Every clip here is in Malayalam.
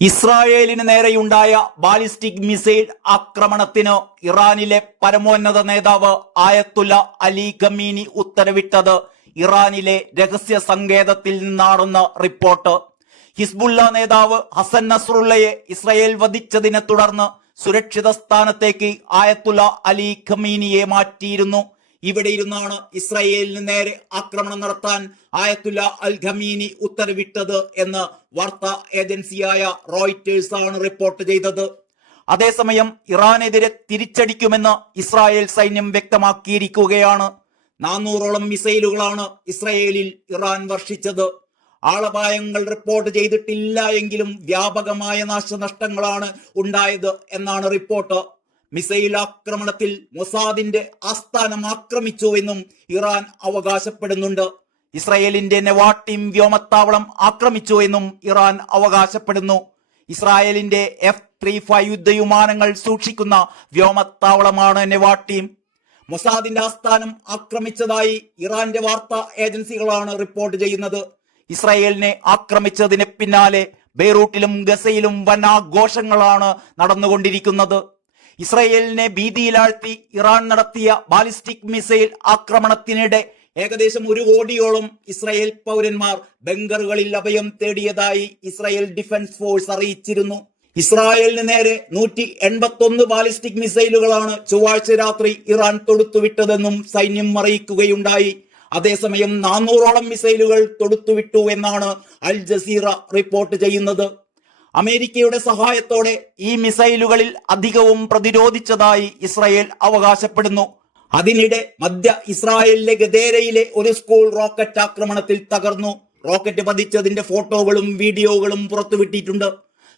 ഇസ്രായേലിന് നേരെയുണ്ടായ ബാലിസ്റ്റിക് മിസൈൽ ആക്രമണത്തിന് ഇറാനിലെ പരമോന്നത നേതാവ് ആയത്തുല്ല അലി ഖമീനി ഉത്തരവിട്ടത് ഇറാനിലെ രഹസ്യ സങ്കേതത്തിൽ നിന്നാണെന്ന് റിപ്പോർട്ട്. ഹിസ്ബുള്ള നേതാവ് ഹസൻ നസ്രുള്ളയെ ഇസ്രായേൽ വധിച്ചതിനെ തുടർന്ന് സുരക്ഷിത സ്ഥാനത്തേക്ക് ആയത്തുല്ല അലി ഖമീനിയെ മാറ്റിയിരുന്നു. ഇവിടെ ഇരുന്നാണ് ഇസ്രായേലിന് നേരെ ആക്രമണം നടത്താൻ ആയത്തുല്ല അൽ ഖമീനി ഉത്തരവിട്ടത് എന്ന് വാർത്താ ഏജൻസിയായ റോയിറ്റേഴ്സ് ആണ് റിപ്പോർട്ട് ചെയ്തത്. അതേസമയം ഇറാനെതിരെ തിരിച്ചടിക്കുമെന്ന് ഇസ്രായേൽ സൈന്യം വ്യക്തമാക്കിയിരിക്കുകയാണ്. 400ഓളം മിസൈലുകളാണ് ഇസ്രായേലിൽ ഇറാൻ വർഷിച്ചത്. ആളപായങ്ങൾ റിപ്പോർട്ട് ചെയ്തിട്ടില്ല എങ്കിലും വ്യാപകമായ നാശനഷ്ടങ്ങളാണ് ഉണ്ടായത് എന്നാണ് റിപ്പോർട്ട്. മിസൈൽ ആക്രമണത്തിൽ മൊസാദിന്റെ ആസ്ഥാനം ആക്രമിച്ചുവെന്നും ഇറാൻ അവകാശപ്പെടുന്നുണ്ട്. ഇസ്രായേലിന്റെ നെവാട്ടീം വ്യോമത്താവളം ആക്രമിച്ചുവെന്നും ഇറാൻ അവകാശപ്പെടുന്നു. ഇസ്രായേലിന്റെ F-35 യുദ്ധവിമാനങ്ങൾ സൂക്ഷിക്കുന്ന വ്യോമത്താവളമാണ് നെവാട്ടീം. മൊസാദിന്റെ ആസ്ഥാനം ആക്രമിച്ചതായി ഇറാന്റെ വാർത്താ ഏജൻസികളാണ് റിപ്പോർട്ട് ചെയ്യുന്നത്. ഇസ്രായേലിനെ ആക്രമിച്ചതിന് പിന്നാലെ ബെയ്റൂട്ടിലും ഗസയിലും വൻ ആഘോഷങ്ങളാണ് നടന്നുകൊണ്ടിരിക്കുന്നത്. ഇസ്രായേലിനെ ഭീതിയിലാഴ്ത്തി ഇറാൻ നടത്തിയ ബാലിസ്റ്റിക് മിസൈൽ ആക്രമണത്തിനിടെ ഏകദേശം 1 കോടിയോളം ഇസ്രായേൽ പൗരന്മാർ ബങ്കറുകളിൽ അഭയം തേടിയതായി ഇസ്രായേൽ ഡിഫൻസ് ഫോഴ്സ് അറിയിച്ചിരുന്നു. ഇസ്രായേലിന് നേരെ 181 ബാലിസ്റ്റിക് മിസൈലുകളാണ് ചൊവ്വാഴ്ച രാത്രി ഇറാൻ തൊടുത്തുവിട്ടതെന്നും സൈന്യം അറിയിക്കുകയുണ്ടായി. അതേസമയം 400ഓളം മിസൈലുകൾ തൊടുത്തുവിട്ടു എന്നാണ് അൽ ജസീറ റിപ്പോർട്ട് ചെയ്യുന്നത്. അമേരിക്കയുടെ സഹായത്തോടെ ഈ മിസൈലുകളിൽ അധികവും പ്രതിരോധിച്ചതായി ഇസ്രായേൽ അവകാശപ്പെടുന്നു. അതിനിടെ മധ്യ ഇസ്രായേലിലെ ഗദേരയിലെ ഒരു സ്കൂൾ റോക്കറ്റ് ആക്രമണത്തിൽ തകർന്നു. റോക്കറ്റ് പതിച്ചതിന്റെ ഫോട്ടോകളും വീഡിയോകളും പുറത്തുവിട്ടിട്ടുണ്ട്.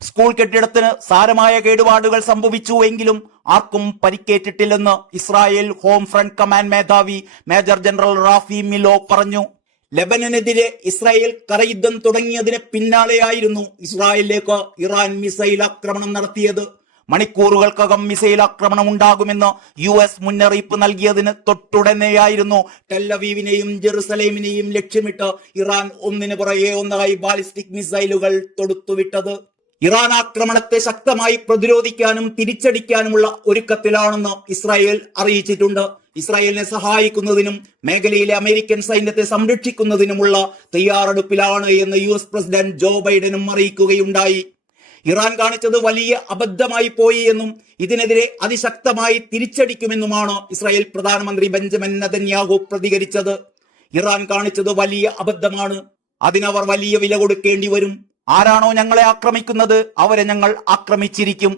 സ്കൂൾ കെട്ടിടത്തിന് സാരമായ കേടുപാടുകൾ സംഭവിച്ചുവെങ്കിലും ആർക്കും പരിക്കേറ്റിട്ടില്ലെന്ന് ഇസ്രായേൽ ഹോം ഫ്രണ്ട് കമാൻഡ് മേധാവി മേജർ ജനറൽ റാഫി മിലോ പറഞ്ഞു. ലെബനനെതിരെ ഇസ്രായേൽ കരയുദ്ധം തുടങ്ങിയതിന് പിന്നാലെയായിരുന്നു ഇസ്രായേലിലേക്ക് ഇറാൻ മിസൈൽ ആക്രമണം നടത്തിയത്. മണിക്കൂറുകൾക്കകം മിസൈൽ ആക്രമണം ഉണ്ടാകുമെന്ന് US മുന്നറിയിപ്പ് നൽകിയതിന് തൊട്ടുടനെയായിരുന്നു ടെല്ലവീവിനെയും ജെറുസലേമിനെയും ലക്ഷ്യമിട്ട് ഇറാൻ ഒന്നിനു പുറകെ ഒന്നായി ബാലിസ്റ്റിക് മിസൈലുകൾ തൊടുത്തുവിട്ടത്. ഇറാൻ ആക്രമണത്തെ ശക്തമായി പ്രതിരോധിക്കാനും തിരിച്ചടിക്കാനുമുള്ള ഒരുക്കത്തിലാണെന്ന് ഇസ്രായേൽ അറിയിച്ചിട്ടുണ്ട്. ഇസ്രായേലിനെ സഹായിക്കുന്നതിനും മേഖലയിലെ അമേരിക്കൻ സൈന്യത്തെ സംരക്ഷിക്കുന്നതിനുമുള്ള തയ്യാറെടുപ്പിലാണ് എന്ന് US പ്രസിഡന്റ് ജോ ബൈഡനും അറിയിക്കുകയുണ്ടായി. ഇറാൻ കാണിച്ചത് വലിയ അബദ്ധമായി പോയി എന്നും ഇതിനെതിരെ അതിശക്തമായി തിരിച്ചടിക്കുമെന്നുമാണ് ഇസ്രായേൽ പ്രധാനമന്ത്രി ബെഞ്ചമിൻ നെതന്യാഹു പ്രതികരിച്ചത്. ഇറാൻ കാണിച്ചത് വലിയ അബദ്ധമാണ്, അതിനവർ വലിയ വില കൊടുക്കേണ്ടി വരും. ആരാണോ ഞങ്ങളെ ആക്രമിക്കുന്നത് അവരെ ഞങ്ങൾ ആക്രമിച്ചിരിക്കും.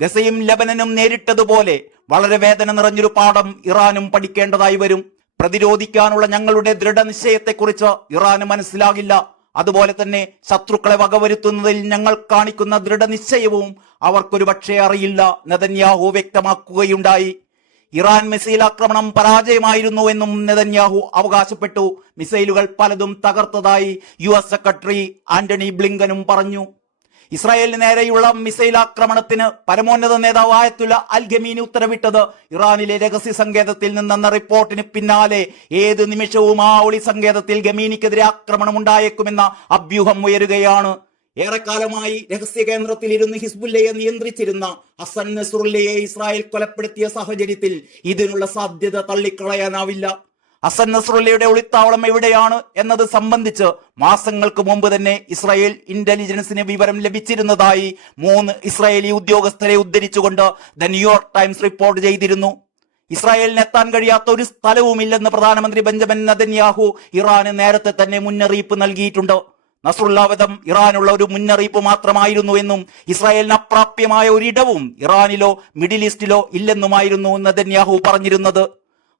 ഗസയും ലബനനും നേരിട്ടതുപോലെ വളരെ വേദന നിറഞ്ഞൊരു പാഠം ഇറാനും പഠിക്കേണ്ടതായി വരും. പ്രതിരോധിക്കാനുള്ള ഞങ്ങളുടെ ദൃഢനിശ്ചയത്തെക്കുറിച്ച് ഇറാന് മനസ്സിലാകില്ല. അതുപോലെ തന്നെ ശത്രുക്കളെ വകവരുത്തുന്നതിൽ ഞങ്ങൾ കാണിക്കുന്ന ദൃഢനിശ്ചയവും അവർക്കൊരു പക്ഷേ അറിയില്ല, നെതന്യാഹു വ്യക്തമാക്കുകയുണ്ടായി. ഇറാൻ മിസൈൽ ആക്രമണം പരാജയമായിരുന്നു എന്നും നെതന്യാഹു അവകാശപ്പെട്ടു. മിസൈലുകൾ പലതും തകർത്തതായി US സെക്രട്ടറി ആന്റണി ബ്ലിങ്കനും പറഞ്ഞു. ഇസ്രായേലിന് നേരെയുള്ള മിസൈൽ ആക്രമണത്തിന് പരമോന്നത നേതാവ് ആയത്തുല്ല അൽ ഖമീനി ഉത്തരവിട്ടത് ഇറാനിലെ രഹസ്യ സങ്കേതത്തിൽ നിന്നെന്ന റിപ്പോർട്ടിന് പിന്നാലെ ഏത് നിമിഷവും ആ ഒളി സങ്കേതത്തിൽ ഖമീനിക്കെതിരെ ആക്രമണം ഉണ്ടായേക്കുമെന്ന അഭ്യൂഹം ഉയരുകയാണ്. ഏറെക്കാലമായി രഹസ്യ കേന്ദ്രത്തിൽ ഇരുന്ന് ഹിസ്ബുല്ലയെ നിയന്ത്രിച്ചിരുന്ന ഹസൻ നസ്രുള്ളയെ ഇസ്രായേൽ കൊലപ്പെടുത്തിയ സാഹചര്യത്തിൽ ഇതിനുള്ള സാധ്യത തള്ളിക്കളയാനാവില്ല. ഹസൻ നസ്രുള്ളയുടെ ഒളിത്താവളം എവിടെയാണ് എന്നത് സംബന്ധിച്ച് മാസങ്ങൾക്ക് മുമ്പ് തന്നെ ഇസ്രായേൽ ഇന്റലിജൻസിന് വിവരം ലഭിച്ചിരുന്നതായി 3 ഇസ്രായേലി ഉദ്യോഗസ്ഥരെ ഉദ്ധരിച്ചുകൊണ്ട് ദ ന്യൂയോർക്ക് ടൈംസ് റിപ്പോർട്ട് ചെയ്തിരുന്നു. ഇസ്രായേലിന് എത്താൻ കഴിയാത്ത ഒരു സ്ഥലവുമില്ലെന്ന് പ്രധാനമന്ത്രി ബെഞ്ചമിൻ നെതന്യാഹു ഇറാന് നേരത്തെ തന്നെ മുന്നറിയിപ്പ് നൽകിയിട്ടുണ്ട്. നസ്രുള്ള വധം ഇറാനുള്ള ഒരു മുന്നറിയിപ്പ് മാത്രമായിരുന്നു എന്നും ഇസ്രായേലിന് അപ്രാപ്യമായ ഒരിടവും ഇറാനിലോ മിഡിൽ ഈസ്റ്റിലോ ഇല്ലെന്നുമായിരുന്നു നെതന്യാഹു പറഞ്ഞിരുന്നത്.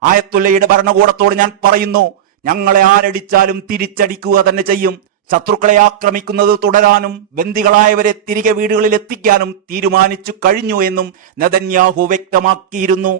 ആയത്തുല്ലയുടെ ഭരണകൂടത്തോട് ഞാൻ പറയുന്നു, ഞങ്ങളെ ആരടിച്ചാലും തിരിച്ചടിക്കുക തന്നെ ചെയ്യും. ശത്രുക്കളെ ആക്രമിക്കുന്നത് തുടരാനും ബന്ദികളായവരെ തിരികെ വീടുകളിൽ എത്തിക്കാനും തീരുമാനിച്ചു കഴിഞ്ഞു എന്നും നെതന്യാഹു വ്യക്തമാക്കിയിരുന്നു.